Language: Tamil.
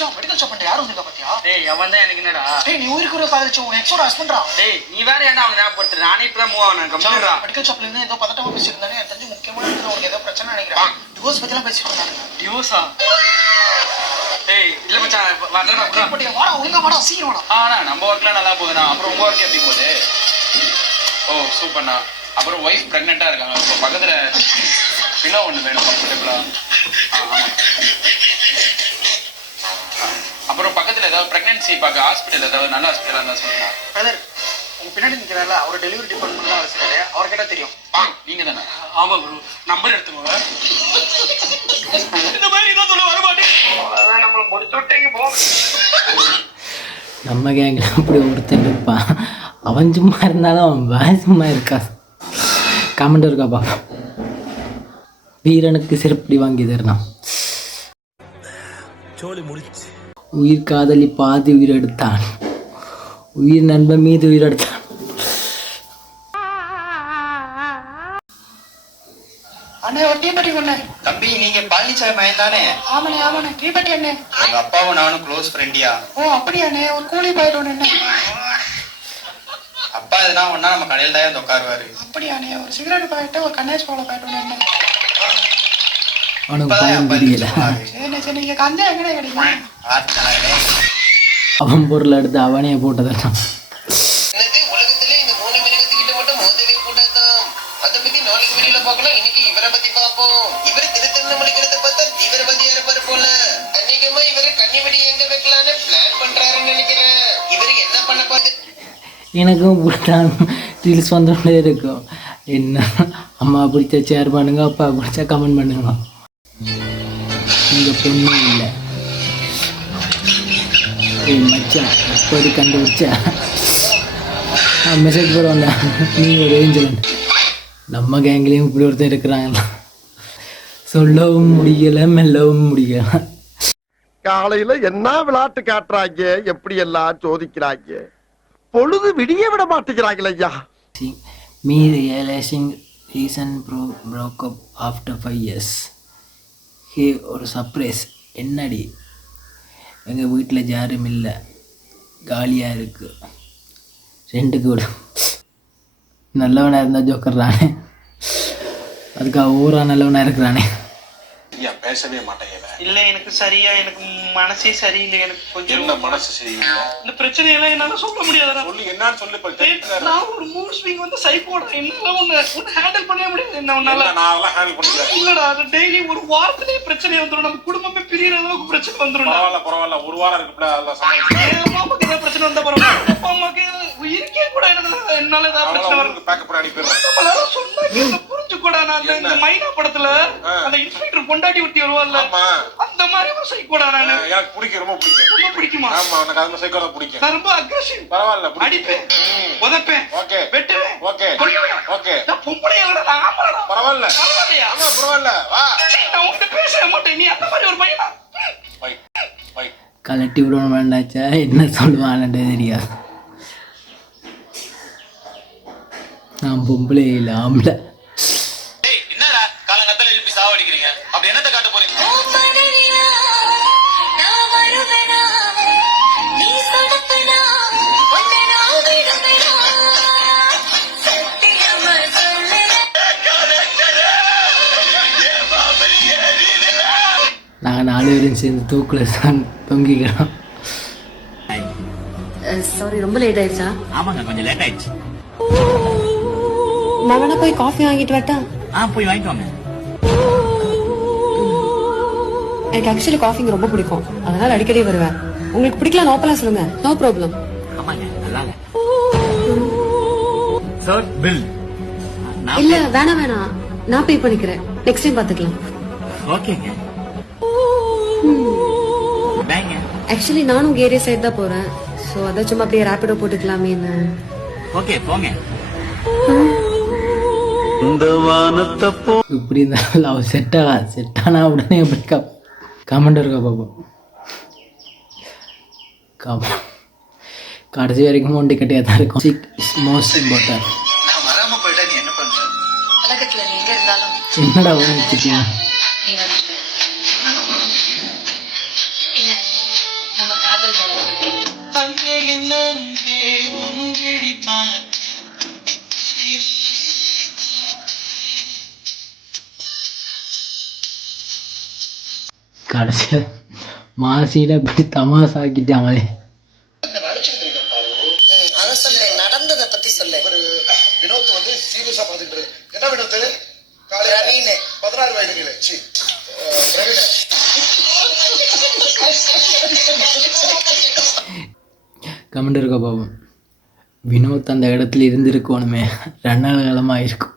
மச்சான் மெடிக்கல் ஷாப் பண்ண யாரும் வந்திருக்கா பாத்தியா? டேய் அவன் தான் எனக்கு என்னடா? டேய் நீ ஊருக்கு ஒரு காலேஜ் உன் எக்ஸோட ஹஸ்பண்ட்ரா. டேய் நீ வேற ஏன்டா அவனை ஞாபகப்படுத்துற? நானே இப்பதான் மூவ் ஆனேன். கம்ப்யூட்டரா மெடிக்கல் ஷாப்ல இருந்து ஏதோ பதட்டமா பேசியிருந்தானே. எனக்கு தெரிஞ்சு முக்கியமான இடத்துல உனக்கு ஏதோ பிரச்சனை நினைக்கிறேன். டிவோர்ஸ் பத்திலாம் பேசிட்டு இருந்தாங்க. டிவோர்ஸா? டேய் இல்ல மச்சான் வரலடா. போடியா வாடா ஒழுங்கா வாடா சீக்கிரம் வாடா. ஆனா நம்ம வர்க்லாம் நல்லா போகுதுண்ணா. அப்புறம் உங்க வர்க் எப்படி போகுது? ஓ சூப்பர்ண்ணா. அப்புறம் ஒய்ஃப் பிரெக்னெண்டா இருக்காங்க. இப்போ பக்கத்துல பில்லோ ஒன்று வேணும் கம்ஃபர்டபுளா. அப்புறம் பக்கத்துல ஏதாவது பிரெக்னன்சி பார்க்க ஹாஸ்பிட்டல் ஏதாவது நல்ல ஹாஸ்பிட்டலாக இருந்தால் சொல்லுங்க. பிரதர் உங்க பின்னாடி நிற்கிறாருல அவர் டெலிவரி டிபார்ட்மெண்ட் தான் வச்சுருக்காரு. அவர் கேட்டால் தெரியும். நீங்க தானே? ஆமா ப்ரோ நம்பர் எடுத்துக்கோங்க. இந்த மாதிரி தான் சொல்ல வரமாட்டேன். நம்ம முடிச்சு விட்டீங்க போ. நம்ம கேங்கில் அப்படி ஒருத்தன் இருப்பான். அவன் சும்மா இருந்தாலும் அவன் வேலை சும்மா இருக்கா. கமெண்ட் இருக்கா பாப்பா. வீரனுக்கு சிறப்படி வாங்கி தரணும். உயிர் காதலி பாதி உயிர் எடுத்தான். உயிர் நண்பன் மீது உயிர் எடுத்தான். அண்ணே ஒரு டீ பட்டி கொண்டேன். தம்பி நீங்க பழனிசாமி மயன் தானே? ஆமாண்ணே ஆமாண்ணே டீ பட்டி அண்ணே. எங்க அப்பாவும் நானும் க்ளோஸ் ஃப்ரெண்டியா. ஓ அப்படியாண்ணே ஒரு கூலி போயிடும் என்ன. அப்பா எதுனா ஒன்னா நம்ம கடையில் தான் வந்து உட்காருவாரு. அப்படியாண்ணே ஒரு சிகரெட் பாயிட்டு ஒரு கண்ணேஷ் போல போயிடும் என்ன. அவனுக்கு பயம் தெரியல. சரி நீங்க கந்தா எங்கடே கிடைக்கும்? அவன் பொருள் எடுத்து அவனே போட்டதான். உலகத்திலே இந்த 3 மிருகத்துக்கிட்ட மட்டும் மோதவே கூடாதான். அதை பத்தி நாளைக்கு வீடியோல பார்க்கலாம். இன்னைக்கு இவரை பத்தி பார்ப்போம். இவரு திருத்தணமலைக்கிறத பார்த்தா தீவிரவாதியா இருப்பாரு போல. அன்னைக்குமா இவரு கன்னிவெடி எங்க வைக்கலான்னு பிளான் பண்றாருன்னு நினைக்கிறேன். இவரு என்ன பண்ண பார்த்து எனக்கும் பிடிச்சான் ரீல்ஸ் வந்துகிட்டே இருக்கும். என்ன அம்மா பிடிச்சா ஷேர் பண்ணுங்க, அப்பா பிடிச்சா கமெண்ட் பண்ணுங்க. இங்கே பொண்ணு இல்லை. மச்சான் எப்படி கண்டுபிடிச்சா மெசேஜ் போட வந்தேன். நீங்கள் ஒரு ஏஞ்சல். நம்ம கேங்லேயும் இப்படி ஒருத்தர் இருக்கிறாங்களா. சொல்லவும் முடியலை மெல்லவும் முடியலை. காலையில என்ன விளையாட்டு காட்டுறாங்க, எப்படி எல்லாம் சோதிக்கிறாங்க. பொழுது விடிய விட மாட்டேங்கிறாங்களே ஐயா. Me realizing recent broke up after 5 years. ஹே ஒரு சர்ப்ரைஸ். என்னடி எங்கள் வீட்டில் யாரும் இல்லை, காலியாக இருக்குது. ரெண்டுக்கு விடு. நல்லவனாக இருந்தால் ஜோக்கர்றானே, அதுக்காக ஊரா நல்லவனாக இருக்கிறானே. பேசவே மாட்டேன். இல்ல எனக்கு சரியா எனக்கு மனசே சரியில்லை. எனக்கு கொஞ்சம் என்ன மனசு சரியில்லை? இந்த பிரச்சனையெல்லாம் என்னால சொல்ல முடியாதுடா. சொல்லு என்னன்னு சொல்லு. நான் ஒரு மூட் ஸ்விங் வந்து சைக்கோட என்னால ஒன்னு ஹேண்டில் பண்ணவே முடியாது. என்ன உன்னால நான் அதெல்லாம் ஹேண்டில் பண்ணல. இல்லடா டெய்லி ஒரு வாரத்திலேயே பிரச்சனை வந்துடும். நம்ம குடும்பமே பிரியற அளவுக்கு பிரச்சனை வந்துடும். பரவாயில்ல ஒரு வாரம் இருக்குல்ல, அதெல்லாம் சமாளிக்கலாம். அம்மாவுக்கு ஏதாவது பிரச்சனை வந்தா பரவாயில்ல. அப்பா அம்மாக்கு இருக்கே கூட என்னால ஏதாவது பிரச்சனை வரும். பேக்கப் பண்ணி அனுப்பிடுறேன். நம்மளால சொன்னா புரிஞ்சுக்கூடா. நான் அந்த மைனா படத்துல அந்த இன்ஸ்பெக்டர் கொண்டாடி ஊட்டி வருவாள்ல, அந்த மாதிரி ஒரு சைக்கோடா நானு. எனக்கு பிடிக்கும், ரொம்ப பிடிக்கும். ரொம்ப பிடிக்குமா? ஆமா எனக்கு அது சைக்கோ தான் பிடிக்கும். நான் ரொம்ப அக்ரெசிவ். பரவாயில்ல அடிப்பேன், உதைப்பேன், ஓகே வெட்டுவேன், ஓகே கொல்லுவேன். ஓகே. நான் பொம்பளையோட நான் ஆம்பளடா. பரவாயில்ல பரவாயில்லையா? ஆமா பரவாயில்ல வா. நான் உன்கிட்ட பேசவே மாட்டேன். நீ அந்த மாதிரி ஒரு பையனா? பை பை கலட்டி விடணும் வேண்டாச்சா என்ன சொல்லுவான்னு தெரியாது. நான் பொம்பளை இல்லை ஆம்பளை. என்னடா காலங்கத்துல எழுப்பி சாவடிக்கிறீங்க? அப்படி என்னத்தை காட்ட போறீங்க? நாங்கள் 4 பேரும் சேர்ந்து தூக்கில் தான் தொங்கிக்கிறோம். சாரி ரொம்ப லேட் ஆயிடுச்சா? ஆமாங்க கொஞ்சம் லேட் ஆயிடுச்சு. நான் வேணா போய் காஃபி வாங்கிட்டு வரட்டா? போய் வாங்கிட்டு வாங்க. எனக்கு ஆக்சுவலி காஃபிங்க ரொம்ப பிடிக்கும், அதனால அடிக்கடி வருவேன். உங்களுக்கு பிடிக்கலாம் ஓப்பனா சொல்லுங்க, நோ ப்ராப்ளம். ஆமாங்க நல்லாங்க. Sir bill. இல்ல வேணாம் நான் பே பண்ணிக்கிறேன். நெக்ஸ்ட் டைம் பாத்துக்கலாம். ஓகேங்க. பேங்க. ஆக்சுவலி நானும் ஏரியா சைடு தான் போறேன். சோ அத சும்மா அப்படியே ரேபிடோ போட்டுக்கலாமேன்னு. ஓகே போங்க. இப்படி இருந்தாலும் அவள் செட்டானா உடனே எப்படி கமெண்ட் இருக்கா பார்ப்போம். கடைசி வரைக்கும் ஒண்டி கட்டியாக தான் இருக்கும். Most important. நான் வராம போயிட்டா நீ என்ன பண்ற? உலகத்துல நீ எங்க இருந்தாலும் என்னடா வச்சுக்கீங்க? நீ வந்துட்டு கடைசியில் மாசியில் இப்படி தமாசாக்கிட்டாங்களே. அதை சொல்லு, நடந்ததை பத்தி சொல்லு. வினோத் வந்து சீரியஸா பாத்துக்கிட்டு என்ன வினோத் பிரவீன் 16 வயதுல பிரவீன் கமெண்ட் இருக்க பாப்போம். வினோத் அந்த இடத்துல இருந்திருக்கணுமே, 2 நாள் காலமாக இருக்கும்.